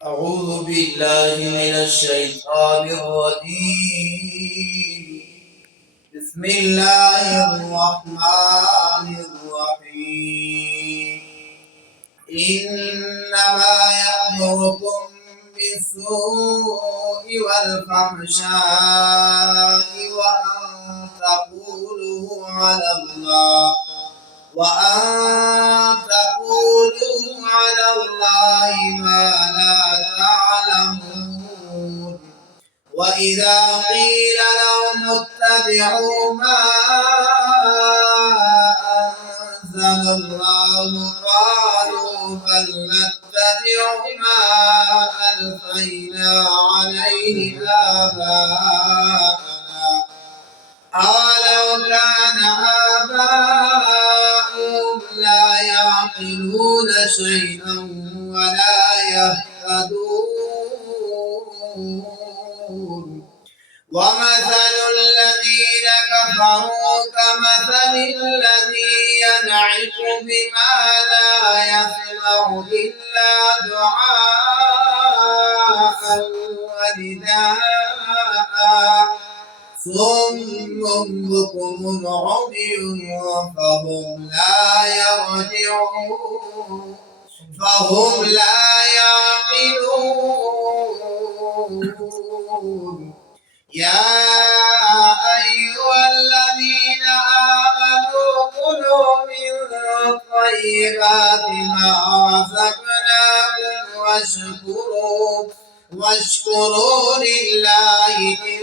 أعوذ بالله من الشيطان الرجيم. بسم الله الرحمن الرحيم. إنما يأمركم بالسوء والفحشاء وأن تقولوا على الله ما لا تعلمون. وإذا قيل لهم اتبعوا ما أنزل الله قالوا بل نتبع ما ألفينا عليه آباءنا أولو كان آباؤهم لا يعقلون شيئا ولا يهتدون. ومثل الذين كفروا كمثل الذي ينعق بما لا يسمع إلا دعاء ونداء صم بكم عمي فهم لا يعقلون. يا أيها الذين آمنوا كلوا من طيبات ما رزقناكم واشكروا لله إن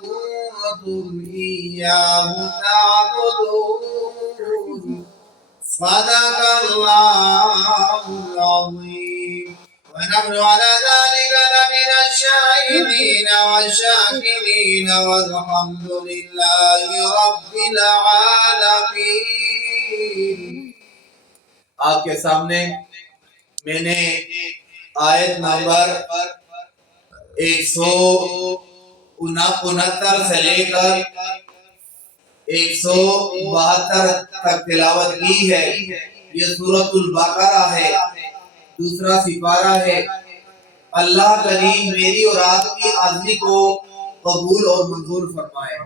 كنتم إياه تعبدون. صدق الله العظيم. ونحن على ذلك لمن الشاهدين والشاكرين والحمد لله رب العالمين. آپ کے سامنے میں نے آیت نمبر 169 سے لے کر 172 تک تلاوت کی ہے. یہ سورۃ البقرہ ہے، دوسرا سپارہ ہے. اللہ کریم میری اور آپ کی حاضری کو قبول اور منظور فرمائے.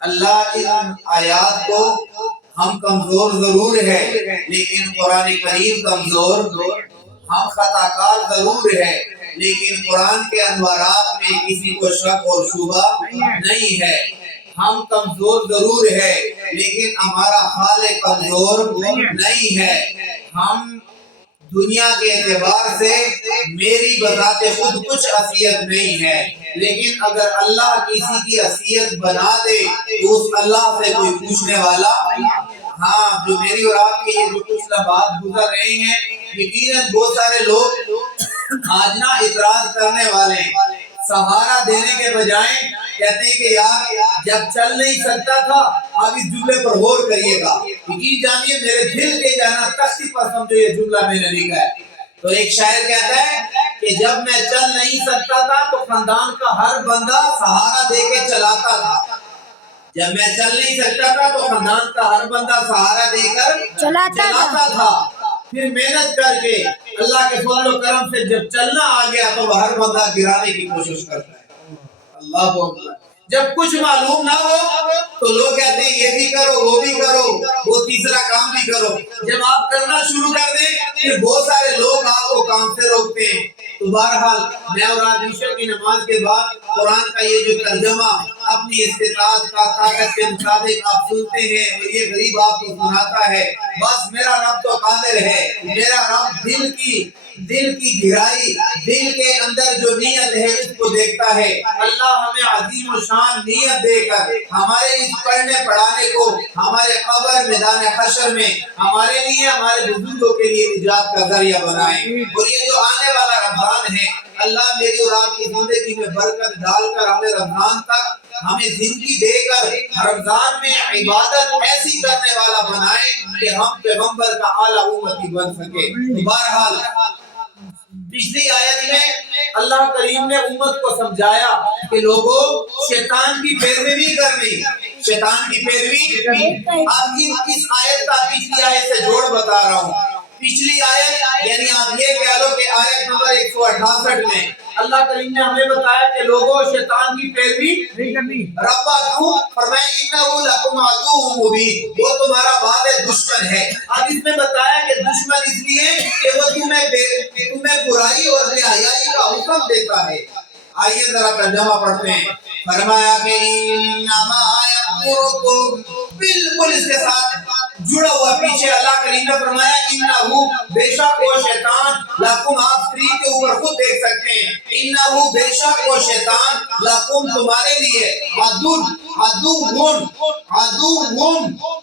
اللہ ان آیات کو، ہم کمزور ضرور ہے لیکن قرآن کریم کمزور، ہم خطا کار ضرور ہے لیکن قرآن کے انوارات میں کسی کو شک اور شبہ نہیں ہے. ہم کمزور ضرور ہے لیکن ہمارا خالق کمزور نہیں ہے. ہم دنیا کے اعتبار سے میری بذات خود کچھ حیثیت نہیں ہے، لیکن اگر اللہ کسی کی حیثیت بنا دے تو اس اللہ سے کوئی پوچھنے والا. ہاں، جو میری اور آپ کے یہ جو کچھ لمحات گزر رہے ہیں، یقیناً بہت سارے لوگ آج نہ اعتراض کرنے والے سہارا دینے کے بجائے کہتے ہیں کہ یار جب چل نہیں سکتا تھا اب اس جملے پر غور کریے گا. یقین جانیے میرے دل کے جانا تختی پر سمجھو یہ جملہ میں نے لکھا ہے. تو ایک شاعر کہتا ہے کہ جب میں چل نہیں سکتا تھا تو خاندان کا ہر بندہ سہارا دے کے چلاتا تھا. جب میں چل نہیں سکتا تھا تو خاندان کا ہر بندہ سہارا دے کر چلاتا تھا. پھر محنت کر کے اللہ کے فضل و کرم سے جب چلنا آ گیا تو وہ ہر بندہ گرانے کی کوشش کرتا ہے. اللہ اکبر. جب کچھ معلوم نہ ہو تو لوگ کہتے ہیں یہ بھی کرو، وہ بھی کرو، وہ تیسرا کام بھی کرو. جب آپ کرنا شروع کر دیں پھر بہت سارے لوگ آپ کو کام سے روکتے ہیں. تو بہرحال میں اور آج عشاء کی نماز کے بعد قرآن کا یہ جو ترجمہ اپنی استطاعت کا طاقت کے مطابق آپ سنتے ہیں اور یہ غریب آپ کو سناتا ہے. بس میرا رب تو قادر ہے، میرا رب دل کی گہرائی، دل کے اندر جو نیت ہے اس کو دیکھتا ہے. اللہ ہمیں عظیم و شان نیت دے کر ہمارے اس پڑھنے پڑھانے کو ہمارے قبر میدان حشر میں ہمارے لیے، ہمارے بزرگوں کے لیے نجات کا ذریعہ بنائے. اور یہ جو آنے والا رمضان ہے، اللہ میری اور آپ کی زندگی میں برکت ڈال کر ہمیں رمضان تک ہمیں زندگی دے کر رمضان میں عبادت ایسی کرنے والا بنائے کہ ہم پیغمبر کا اعلیٰ امتی بن سکے. بہرحال پچھلی آیت میں اللہ کریم نے امت کو سمجھایا کہ لوگوں شیطان کی پیروی کرنی، شیطان کی پیروی. اب اس آیت کا پچھلی آیت سے جوڑ بتا رہا ہوں. پچھلی آیت یعنی آپ یہ کہہ لو کہ آیت نمبر 168 میں اللہ کریم نے ہمیں بتایا کہ لوگوں شیطان کی پیروی نہیں کرنی. ربا کیوں؟ فرمایا انہو لکم عدو مبین، وہ تمہارا واضح دشمن ہے. اب اس میں بتایا کہ دشمن اس لیے کہ وہ تمہیں برائی اور بے حیائی کا حکم دیتا ہے. آئیے ذرا ترجمہ پڑھتے ہیں. فرمایا کہ انما یأمرکم، بالکل اس کے ساتھ جڑا ہوا پیچھے اللہ کریم نے فرمایا انہو، بے شک وہ شیطان، لکم، آپ اسکرین کے اوپر خود دیکھ سکتے ہیں، انہو بے شک وہ شیطان، لکم تمہارے لیے، عدوٌ،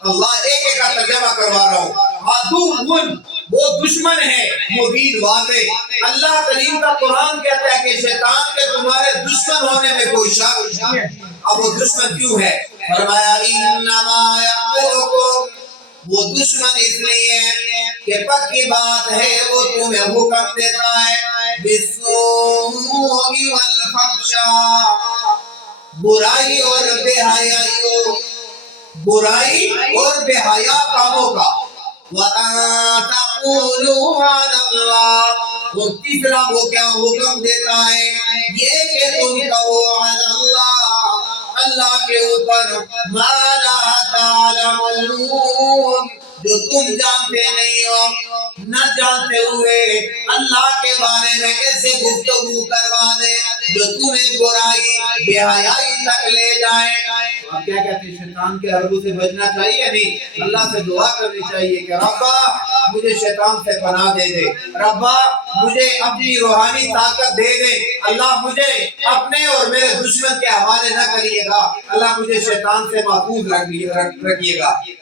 اللہ ایک ایک کا ترجمہ کروا رہا ہوں. عدوٌ، وہ دشمن ہے، مبین، واضح. اللہ کریم کا قرآن کہتا ہے کہ شیطان کے تمہارے دشمن ہونے میں کوئی شک نہیں ہے. اب وہ دشمن کیوں ہے؟ فرمایا انما یأمرکم، وہ دشمن اس لیے کہ پکی بات ہے وہ تمہیں حکم دیتا ہے بالسوء والفحشاء، برائی اور بے حیائی، برائی اور بے حیا کاموں کا. وَأَن تَقُولُوا عَلَى اللَّهِ، اور تیسرا وہ کیا حکم دیتا ہے؟ یہ کہ تم کہو علی اللہ، اللہ کے اوپر، ما لا تعلمون، جو تم جانتے نہیں ہو. نہ جانتے ہوئے اللہ کے بارے میں ایسے گفتگو کروا دے جو تمہیں برائی بے حیائی تک لے جائے. آپ کیا کہتے ہیں؟ شیطان کے حربوں سے بچنا چاہیے نہیں؟ اللہ سے دعا کرنی چاہیے کہ ربا مجھے شیطان سے پناہ دے دے، ربا مجھے اپنی روحانی طاقت دے دے، اللہ مجھے اپنے اور میرے دشمن کے حوالے نہ کریے گا، اللہ مجھے شیطان سے محفوظ رکھیے گا.